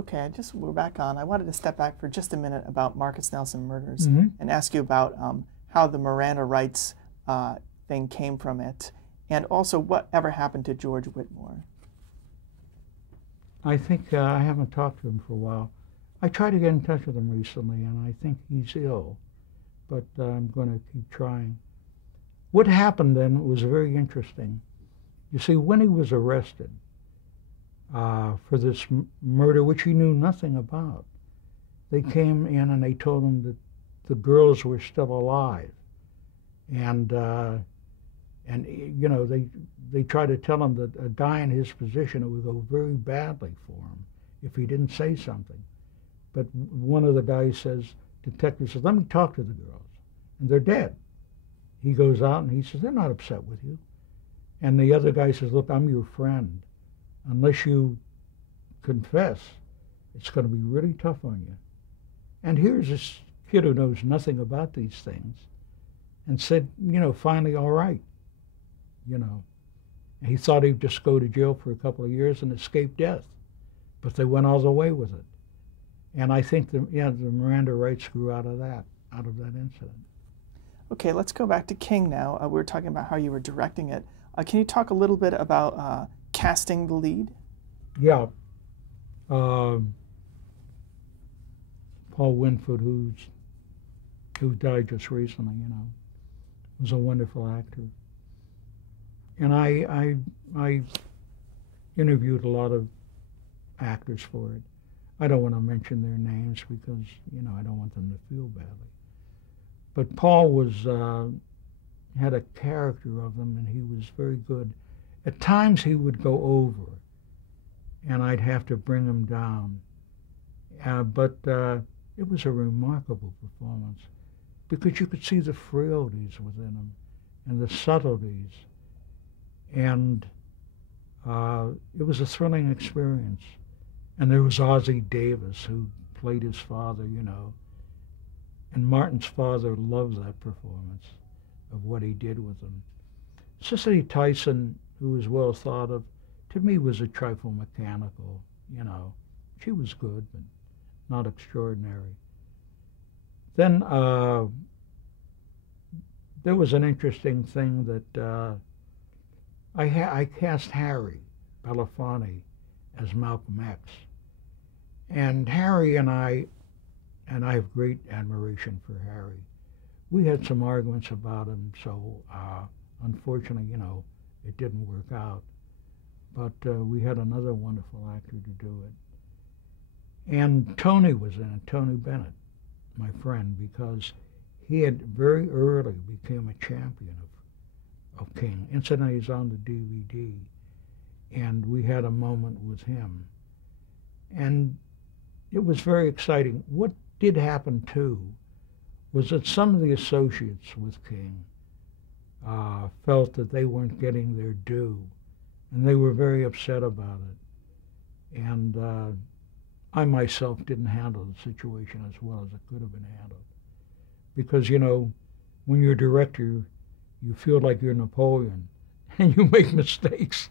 Okay, we're back on. I wanted to step back for just a minute about Marcus Nelson murders Mm-hmm. and ask you about how the Miranda rights thing came from it, and also what ever happened to George Whitmore. I think I haven't talked to him for a while. I tried to get in touch with him recently, and I think he's ill, but I'm going to keep trying. What happened then was very interesting. You see, when he was arrested for this murder, which he knew nothing about, they came in and they told him that the girls were still alive, and you know they tried to tell him that a guy in his position, it would go very badly for him if he didn't say something. But one of the guys says, detective says, "Let me talk to the girls," and they're dead. He goes out and he says, "They're not upset with you." And the other guy says, "Look, I'm your friend. Unless you confess, it's going to be really tough on you." And here's this kid who knows nothing about these things and said, finally, all right, He thought he'd just go to jail for a couple of years and escape death, but they went all the way with it. And I think the Miranda rights grew out of that incident. Okay, let's go back to King now. We were talking about how you were directing it. Can you talk a little bit about casting the lead? Yeah. Paul Winfield, who died just recently, was a wonderful actor. And I interviewed a lot of actors for it. I don't want to mention their names because, I don't want them to feel badly. But Paul had a character of him, and he was very good. At times he would go over, and I'd have to bring him down. But it was a remarkable performance because you could see the frailties within him and the subtleties. And it was a thrilling experience. And there was Ossie Davis, who played his father, And Martin's father loved that performance of what he did with him. Cicely Tyson, who was well thought of, to me was a trifle mechanical, She was good, but not extraordinary. Then there was an interesting thing that I cast Harry Belafonte as Malcolm X. And Harry and I have great admiration for Harry. We had some arguments about him, so unfortunately, it didn't work out. But we had another wonderful actor to do it. And Tony was in it, Tony Bennett, my friend, because he had very early became a champion of King. Incidentally, he's on the DVD. And we had a moment with him. And it was very exciting. What did happen, too, was that some of the associates with King felt that they weren't getting their due, and they were very upset about it. And I myself didn't handle the situation as well as it could have been handled. Because, when you're a director, you feel like you're Napoleon, and you make mistakes.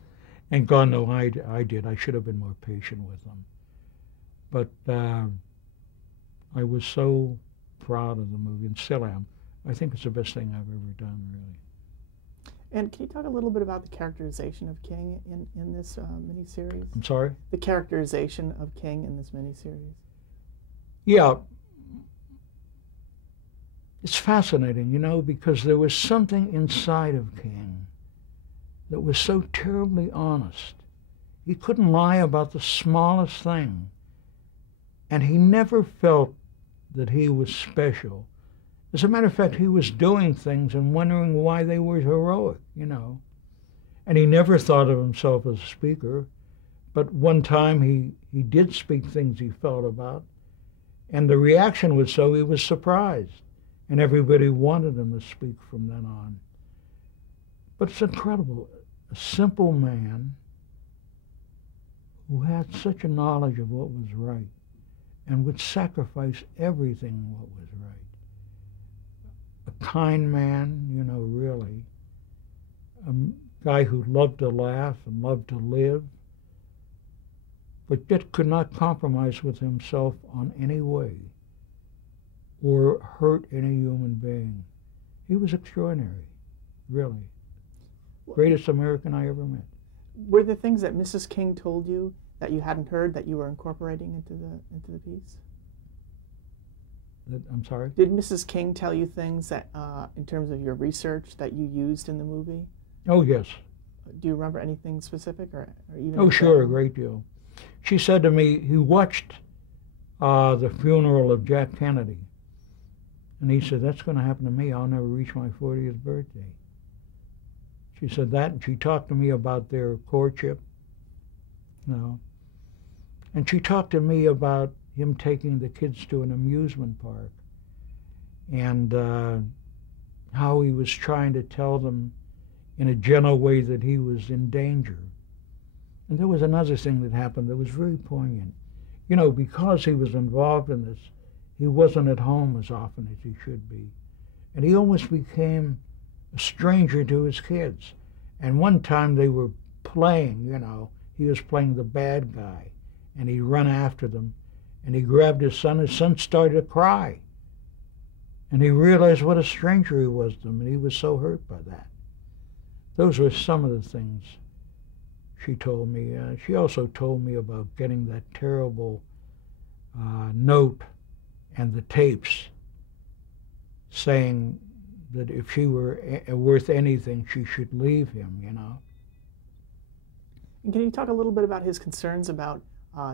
And God, no, I did. I should have been more patient with them. But I was so proud of the movie, and still am. I think it's the best thing I've ever done, really. And can you talk a little bit about the characterization of King in this miniseries? I'm sorry? The characterization of King in this miniseries. Yeah. It's fascinating, because there was something inside of King that was so terribly honest. He couldn't lie about the smallest thing. And he never felt that he was special. As a matter of fact, he was doing things and wondering why they were heroic, And he never thought of himself as a speaker. But one time he did speak things he felt about. And the reaction was so he was surprised. And everybody wanted him to speak from then on. But it's incredible. A simple man who had such a knowledge of what was right and would sacrifice everything what was right. A kind man, really. A guy who loved to laugh and loved to live. but yet could not compromise with himself on any way or hurt any human being. He was extraordinary, really. Greatest American I ever met. Were there things that Mrs. King told you that you hadn't heard that you were incorporating into the piece? I'm sorry? Did Mrs. King tell you things that, in terms of your research, that you used in the movie? Oh, yes. Do you remember anything specific, or even? Oh, sure, a great deal. She said to me, he watched the funeral of Jack Kennedy, and he said, that's going to happen to me. I'll never reach my 40th birthday. She said that, and she talked to me about their courtship, and she talked to me about him taking the kids to an amusement park, and how he was trying to tell them in a gentle way that he was in danger. And there was another thing that happened that was very poignant. You know, because he was involved in this, he wasn't at home as often as he should be. And he almost became a stranger to his kids. And one time they were playing, he was playing the bad guy, and he run after them, and he grabbed his son started to cry. And he realized what a stranger he was to them, and he was so hurt by that. Those were some of the things she told me. She also told me about getting that terrible note and the tapes saying that if she were worth anything, she should leave him, And can you talk a little bit about his concerns about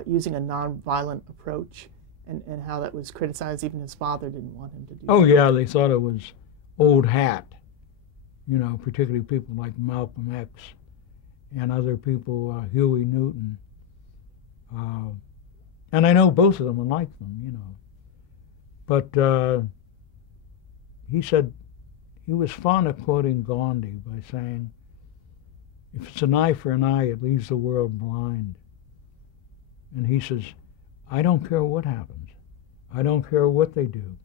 using a nonviolent approach and how that was criticized? Even his father didn't want him to do that. Oh, yeah, they thought it was old hat, particularly people like Malcolm X and other people, Huey Newton. And I know both of them and like them, But he said he was fond of quoting Gandhi by saying, if it's an eye for an eye, it leaves the world blind. And he says, I don't care what happens. I don't care what they do.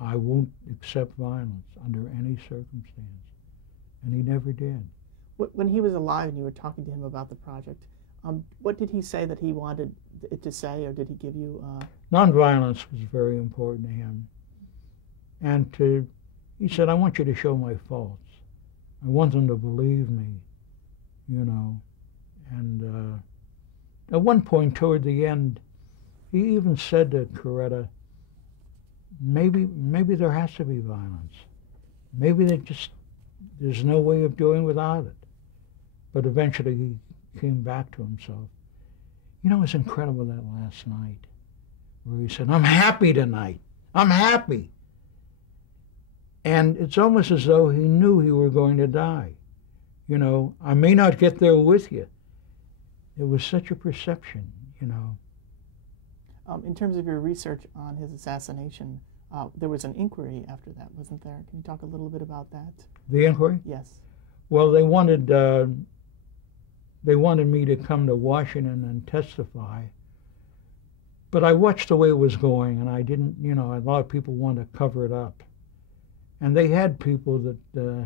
I won't accept violence under any circumstance. And he never did. When he was alive and you were talking to him about the project, what did he say that he wanted it to say, or did he give you? Nonviolence was very important to him. And he said, I want you to show my faults. I want them to believe me, And at one point toward the end, he even said to Coretta, maybe there has to be violence. Maybe there's no way of doing without it. But eventually he came back to himself. It was incredible that last night where he said, I'm happy tonight. I'm happy. And it's almost as though he knew he were going to die. I may not get there with you. It was such a perception, In terms of your research on his assassination, there was an inquiry after that, wasn't there? Can you talk a little bit about that? The inquiry? Yes. Well, they wanted me to come to Washington and testify, but I watched the way it was going, and I didn't, a lot of people wanted to cover it up. And they had people that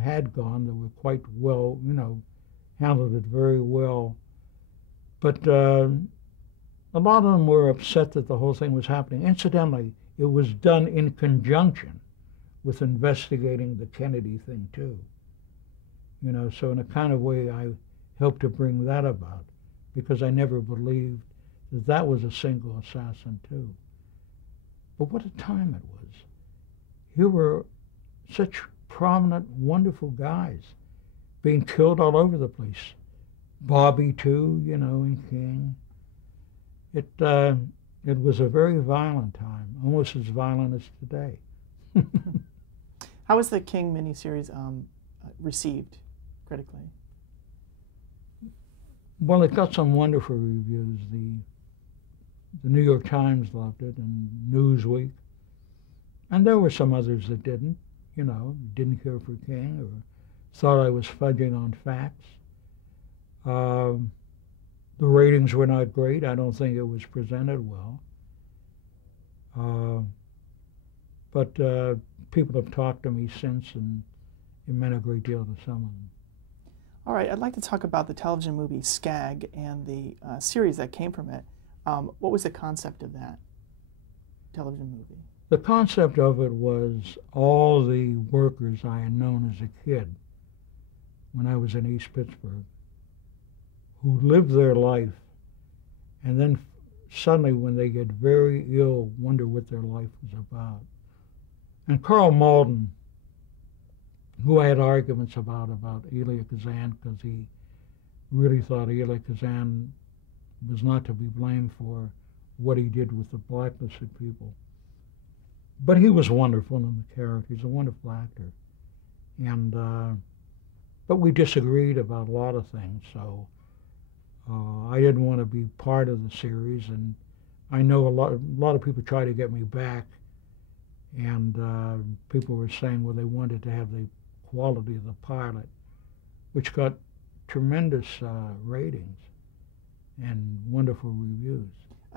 had gone that were quite well, handled it very well. But a lot of them were upset that the whole thing was happening. Incidentally, it was done in conjunction with investigating the Kennedy thing, too. So in a kind of way, I helped to bring that about, because I never believed that was a single assassin, too. But what a time it was. Here were such prominent, wonderful guys being killed all over the place. Bobby, too, and King. It was a very violent time, almost as violent as today. How was the King miniseries received critically? Well, it got some wonderful reviews. The New York Times loved it, and Newsweek. And there were some others that didn't, didn't care for King or thought I was fudging on facts. The ratings were not great. I don't think it was presented well. But people have talked to me since, and it meant a great deal to some of them. All right, I'd like to talk about the television movie Skag and the series that came from it. What was the concept of that television movie? The concept of it was all the workers I had known as a kid when I was in East Pittsburgh who lived their life and then suddenly when they get very ill wonder what their life was about. And Carl Malden, who I had arguments about Elia Kazan because he really thought Elia Kazan was not to be blamed for what he did with the blacklisted people. But he was wonderful in the character. He's a wonderful actor. And but we disagreed about a lot of things, so I didn't want to be part of the series, and I know a lot of people try to get me back, and people were saying, well, they wanted to have the quality of the pilot, which got tremendous ratings and wonderful reviews.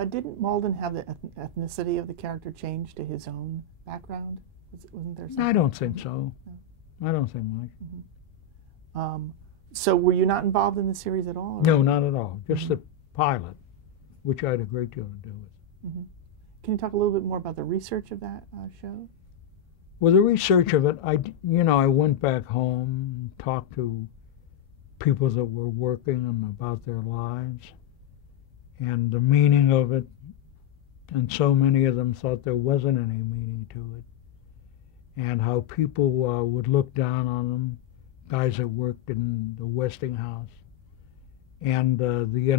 Didn't Malden have the ethnicity of the character change to his own background? Wasn't there something? I don't think so. No. I don't think much. Mm-hmm. So were you not involved in the series at all? Or? No, not at all. Just the pilot, which I had a great deal to do with. Mm-hmm. Can you talk a little bit more about the research of that show? Well, the research of it, I went back home and talked to people that were working and about their lives and the meaning of it. And so many of them thought there wasn't any meaning to it. And how people would look down on them, guys that worked in the Westinghouse, and the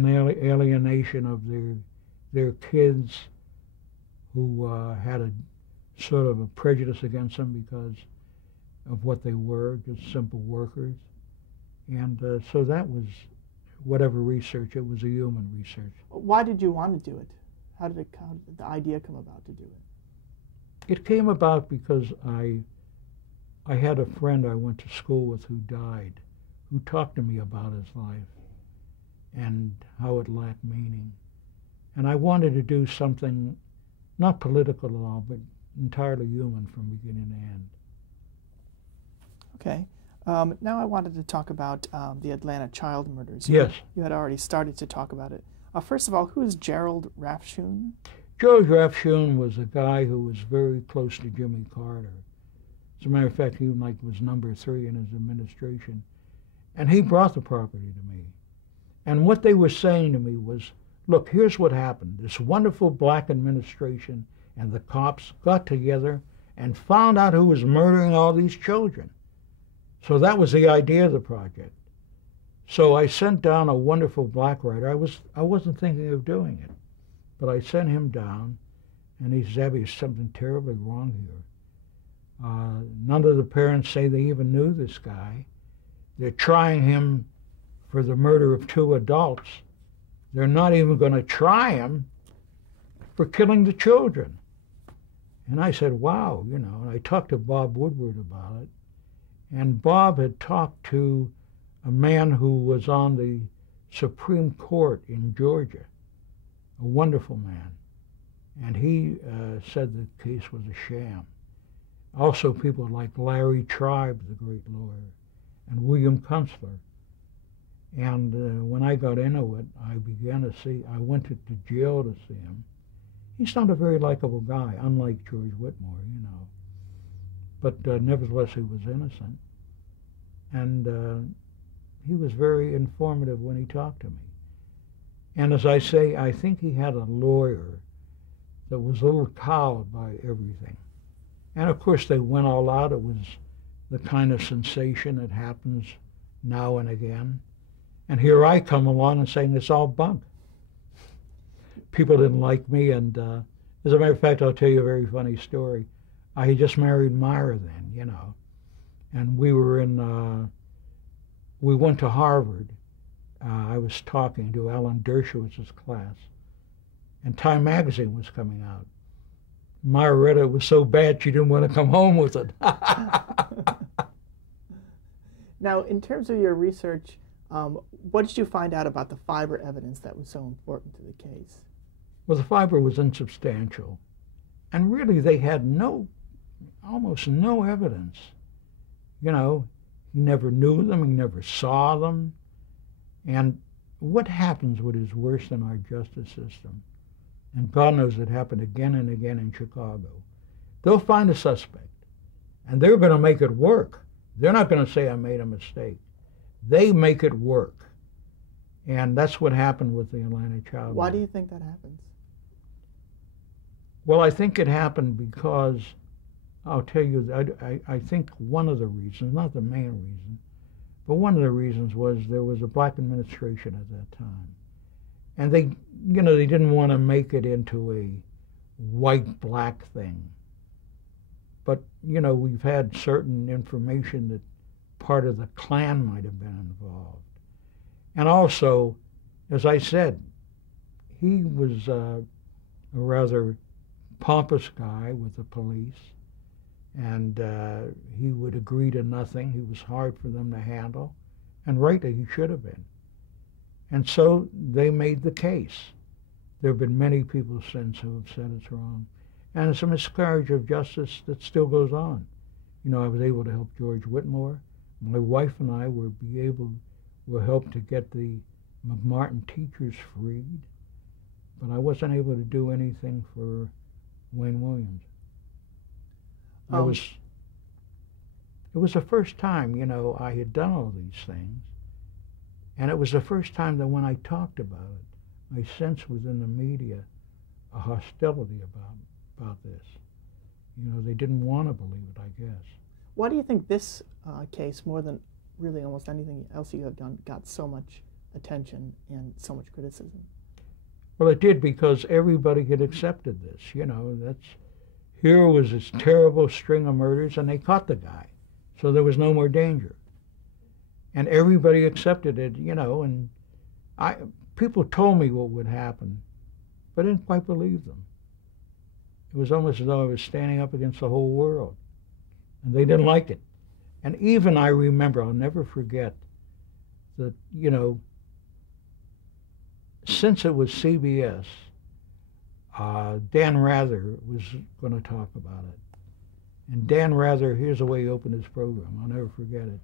alienation of their kids who had a sort of a prejudice against them because of what they were, just simple workers. And so that was whatever research, it was a human research. Why did you want to do it? How did the idea come about to do it? It came about because I had a friend I went to school with who died, who talked to me about his life and how it lacked meaning. And I wanted to do something not political at all, but entirely human from beginning to end. Okay. Now I wanted to talk about the Atlanta child murders. Yes. You had already started to talk about it. First of all, who is Gerald Rafshoon? George Rafshoon was a guy who was very close to Jimmy Carter. As a matter of fact, he was number 3 in his administration. And he brought the property to me. And what they were saying to me was, look, here's what happened. This wonderful black administration and the cops got together and found out who was murdering all these children. So that was the idea of the project. So I sent down a wonderful black writer. I wasn't thinking of doing it, but I sent him down, and he said, there's something terribly wrong here. None of the parents say they even knew this guy. They're trying him for the murder of 2 adults. They're not even going to try him for killing the children. And I said, wow, and I talked to Bob Woodward about it. And Bob had talked to a man who was on the Supreme Court in Georgia, a wonderful man. And he said the case was a sham. Also people like Larry Tribe, the great lawyer, and William Kunstler. And when I got into it, I went to jail to see him. He's not a very likable guy, unlike George Whitmore, But nevertheless, he was innocent. And he was very informative when he talked to me. And as I say, I think he had a lawyer that was a little cowed by everything. And of course, they went all out. It was the kind of sensation that happens now and again. And here I come along and saying it's all bunk. People didn't like me, and as a matter of fact, I'll tell you a very funny story. I had just married Myra then, and we went to Harvard. I was talking to Alan Dershowitz's class, and Time magazine was coming out. Myra read it was so bad she didn't want to come home with it. Now, in terms of your research, what did you find out about the fiber evidence that was so important to the case? Well, the fiber was insubstantial, and really they had almost no evidence. He never knew them. He never saw them. And what happens what is worse than our justice system, and God knows it happened again and again in Chicago, they'll find a suspect, and they're going to make it work. They're not going to say, I made a mistake. They make it work. And that's what happened with the Atlanta child. Why do you think that happens? Well, I think it happened because, I'll tell you, I think one of the reasons, not the main reason, but one of the reasons was there was a black administration at that time. And they didn't want to make it into a white-black thing. But, we've had certain information that part of the Klan might have been involved. And also, as I said, he was a rather pompous guy with the police, and he would agree to nothing. He was hard for them to handle, and rightly he should have been. And so they made the case. There have been many people since who have said it's wrong. And it's a miscarriage of justice that still goes on. I was able to help George Whitmore. My wife and I were helped to get the McMartin teachers freed, but I wasn't able to do anything for Wayne Williams. It was the first time, I had done all these things, and it was the first time that when I talked about it, I sensed within the media a hostility about this. They didn't want to believe it, I guess. Why do you think this case, more than really almost anything else you have done, got so much attention and so much criticism? Well, it did because everybody had accepted this. Here was this terrible string of murders, and they caught the guy, so there was no more danger. And everybody accepted it, and people told me what would happen, but I didn't quite believe them. It was almost as though I was standing up against the whole world, and they didn't like it. And even I remember, I'll never forget, that, since it was CBS, Dan Rather was going to talk about it. And Dan Rather, here's the way he opened his program. I'll never forget it.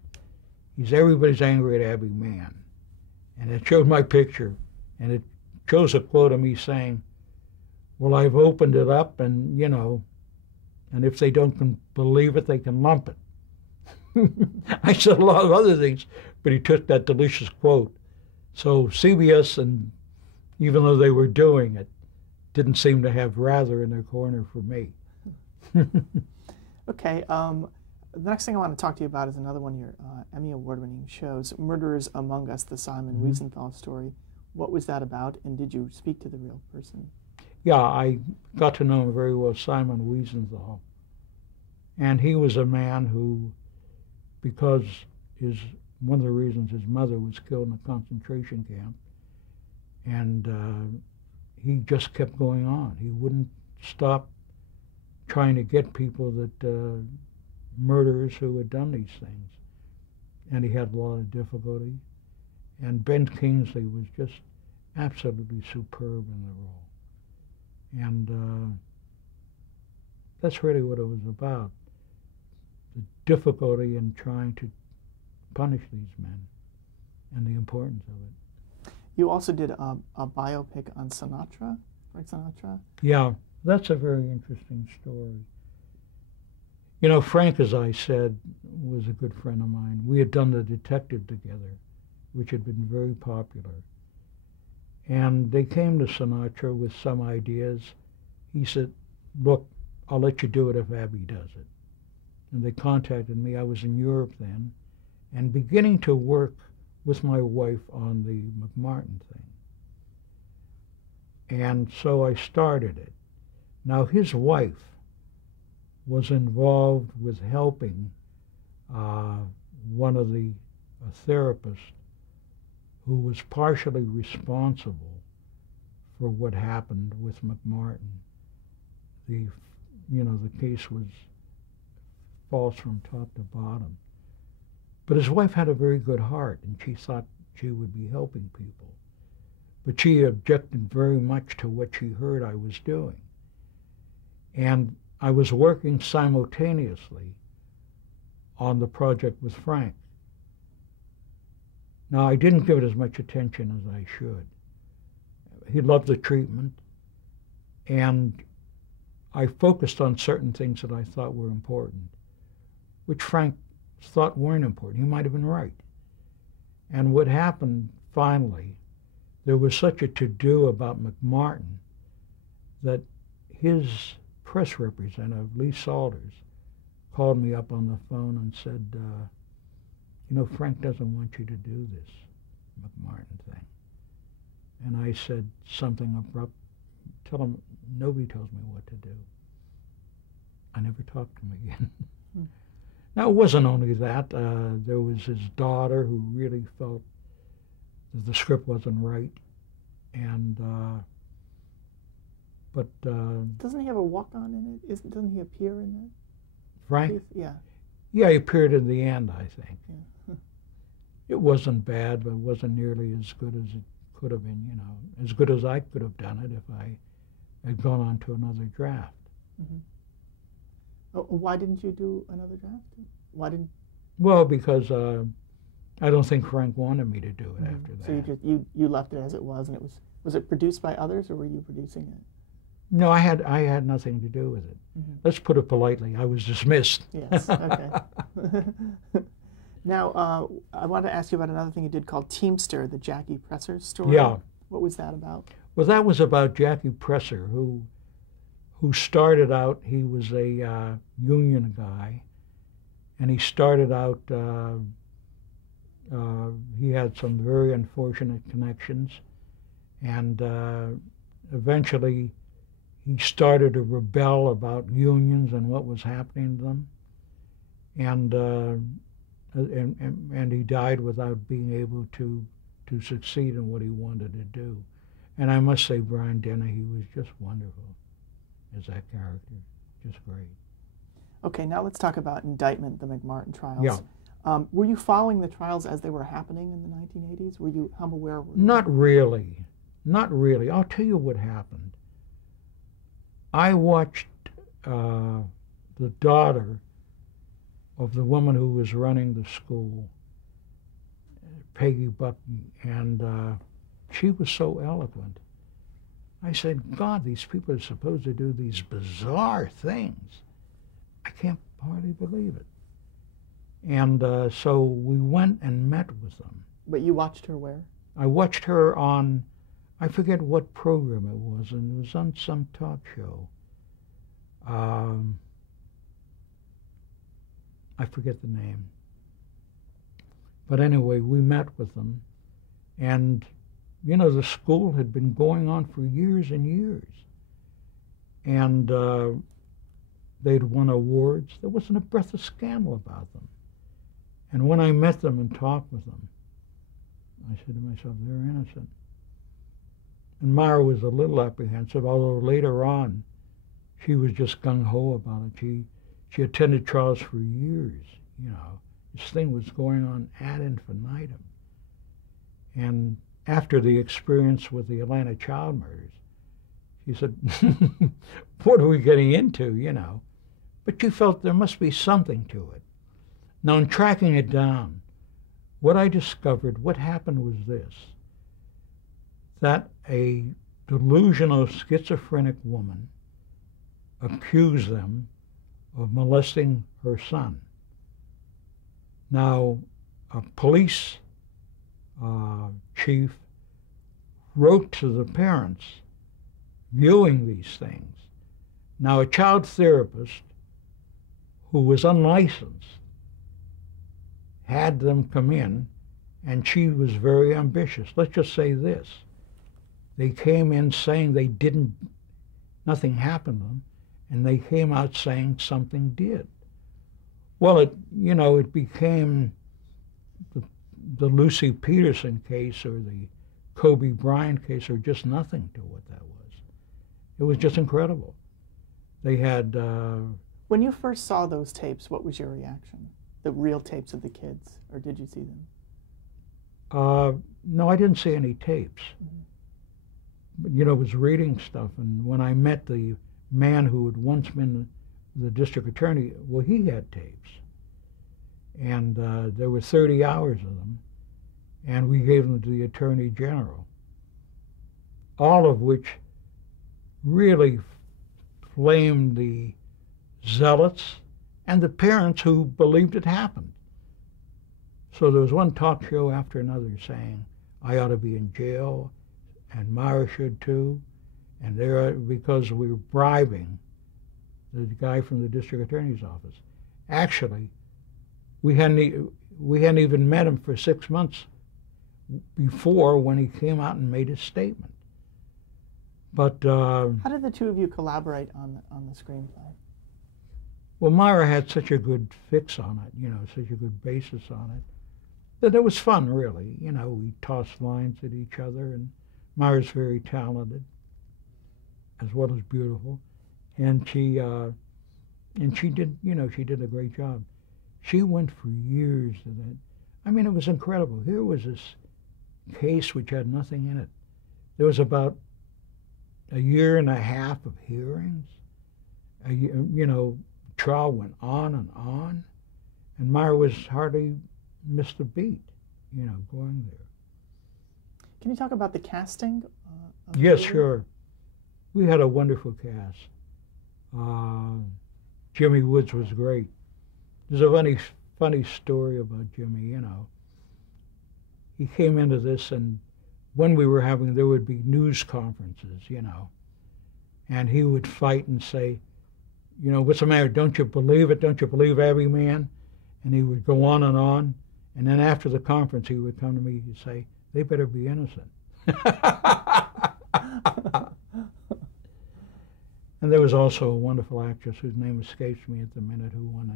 He's everybody's angry at Abby Mann. And it showed my picture, and it shows a quote of me saying, well, I've opened it up, and, and if they don't believe it, they can lump it. I said a lot of other things, but he took that delicious quote. So CBS, and even though they were doing it, didn't seem to have Rather in their corner for me. Okay, the next thing I want to talk to you about is another one of your Emmy Award-winning shows, Murderers Among Us, the Simon Wiesenthal story. What was that about, and did you speak to the real person? Yeah, I got to know him very well, Simon Wiesenthal. And he was a man who, because one of the reasons his mother was killed in a concentration camp, and he just kept going on. He wouldn't stop trying to get people that, murderers who had done these things. And he had a lot of difficulty. And Ben Kingsley was just absolutely superb in the role. And that's really what it was about, the difficulty in trying to punish these men and the importance of it. You also did a biopic on Sinatra, Frank Sinatra? Yeah, that's a very interesting story. Frank, as I said, was a good friend of mine. We had done The Detective together, which had been very popular. And they came to Sinatra with some ideas. He said, look, I'll let you do it if Abby does it. And they contacted me. I was in Europe then, and beginning to work with my wife on the McMartin thing. And so I started it. Now, his wife was involved with helping a therapist who was partially responsible for what happened with McMartin. The case was false from top to bottom. But his wife had a very good heart, and she thought she would be helping people. But she objected very much to what she heard I was doing. And I was working simultaneously on the project with Frank. Now, I didn't give it as much attention as I should. He loved the treatment, and I focused on certain things that I thought were important, which Frank thought weren't important. He might have been right. And what happened finally, there was such a to-do about McMartin that his press representative, Lee Salters, called me up on the phone and said, you know, Frank doesn't want you to do this McMartin thing. And I said something abrupt, tell him nobody tells me what to do. I never talked to him again. Now, it wasn't only that. There was his daughter who really felt that the script wasn't right. And, doesn't he have a walk-on in it? Doesn't he appear in that? Frank? Piece? Yeah. Yeah, he appeared in the end, I think. Yeah. It wasn't bad, but it wasn't nearly as good as it could have been, you know, as good as I could have done it if I had gone on to another draft. Mm-hmm. Oh, why didn't you do another draft? Why didn't? Well, because I don't think Frank wanted me to do it Mm-hmm. after that. So you left it as it was, and was it produced by others, or were you producing it? No, I had nothing to do with it. Mm-hmm. Let's put it politely. I was dismissed. Yes. Okay. Now, I wanted to ask you about another thing you did called Teamster, the Jackie Presser story. Yeah. What was that about? Well, that was about Jackie Presser, who started out. He was a union guy, and he started out. He had some very unfortunate connections, and eventually he started to rebel about unions and what was happening to them, and he died without being able to succeed in what he wanted to do. And I must say, Brian Denner, he was just wonderful as that character, just great. Okay, now let's talk about Indictment, the McMartin trials. Yeah. Were you following the trials as they were happening in the 1980s? How aware were you? Not really. Not really. I'll tell you what happened. I watched the daughter of the woman who was running the school, Peggy Bucky, and she was so eloquent. I said, God, these people are supposed to do these bizarre things. I can't hardly believe it. And so we went and met with them. But you watched her where? I watched her on, I forget what program it was, and it was on some talk show. I forget the name. But anyway, we met with them, and, you know, the school had been going on for years and years. And they'd won awards. There wasn't a breath of scandal about them. And when I met them and talked with them, I said to myself, they're innocent. And Myra was a little apprehensive, although later on, she was just gung-ho about it. She attended trials for years, you know. This thing was going on ad infinitum. And after the experience with the Atlanta child murders, she said, what are we getting into, you know? But she felt there must be something to it. Now, in tracking it down, what I discovered, what happened was this, that a delusional schizophrenic woman accused them of molesting her son. Now, a police chief wrote to the parents viewing these things. Now, a child therapist who was unlicensed had them come in, and she was very ambitious. Let's just say this. They came in saying nothing happened to them, and they came out saying something did. Well, it became the Lucy Peterson case or the Kobe Bryant case or just nothing to what that was. It was just incredible. They had... When you first saw those tapes, what was your reaction? The real tapes of the kids, or did you see them? No, I didn't see any tapes. Mm-hmm. But, you know, I was reading stuff, and when I met the man who had once been the district attorney, well, he had tapes. And there were 30 hours of them. and we gave them to the Attorney General, all of which really blamed the zealots and the parents who believed it happened. So there was one talk show after another saying, I ought to be in jail, and Myra should too, and because we were bribing the guy from the district attorney's office. Actually, we hadn't even met him for 6 months before when he came out and made his statement. But how did the two of you collaborate on the screenplay? Well, Myra had such a good fix on it, such a good basis on it, that it was fun, really. We tossed lines at each other, and Myra's very talented, as well as beautiful, and she did, she did a great job. She went for years to that. I mean, it was incredible. Here was this case which had nothing in it. There was about a year and a half of hearings. Trial went on, and Myra was hardly missed a beat, going there. Can you talk about the casting? Yes, sure. We had a wonderful cast. Jimmy Woods was great. There's a funny story about Jimmy, He came into this, and when we were there would be news conferences, and he would fight and say, what's the matter? Don't you believe it? Don't you believe every man? And he would go on. And then after the conference, he would come to me and say, they better be innocent. And there was also a wonderful actress whose name escapes me at the minute who won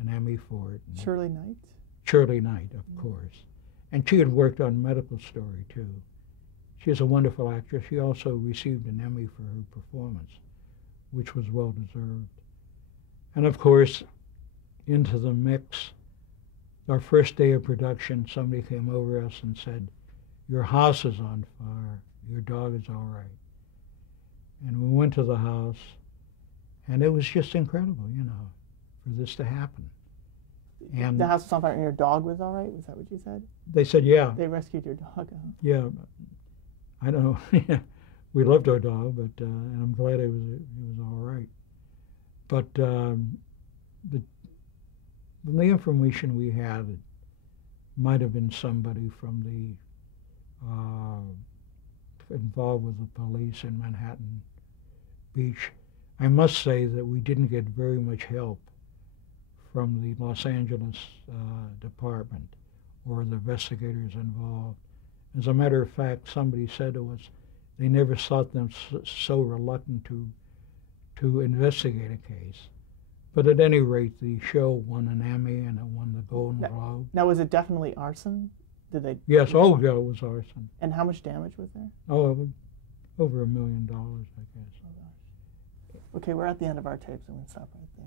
an Emmy for it. Shirley Knight? Shirley Knight, of course. And she had worked on Medical Story, too. She is a wonderful actress. She also received an Emmy for her performance, which was well deserved. And of course, into the mix, our first day of production, somebody came over us and said, your house is on fire, your dog is all right. And we went to the house, and it was just incredible, for this to happen. And the house was on fire and your dog was all right? Was that what you said? They said, yeah. They rescued your dog? Huh? Yeah. I don't know. We loved our dog, but and I'm glad it was all right. But the information we had, it might have been somebody from the involved with the police in Manhattan Beach. I must say that we didn't get very much help from the Los Angeles department or the investigators involved. As a matter of fact, somebody said to us, they never thought them so reluctant to investigate a case. But at any rate, the show won an Emmy and it won the Golden Globe. Now, was it definitely arson? Did they? Yes. Oh, yeah, it was arson. And how much damage was there? Oh, over $1 million, I guess. Oh, gosh. Okay, we're at the end of our tape, so I'm going to stop right there.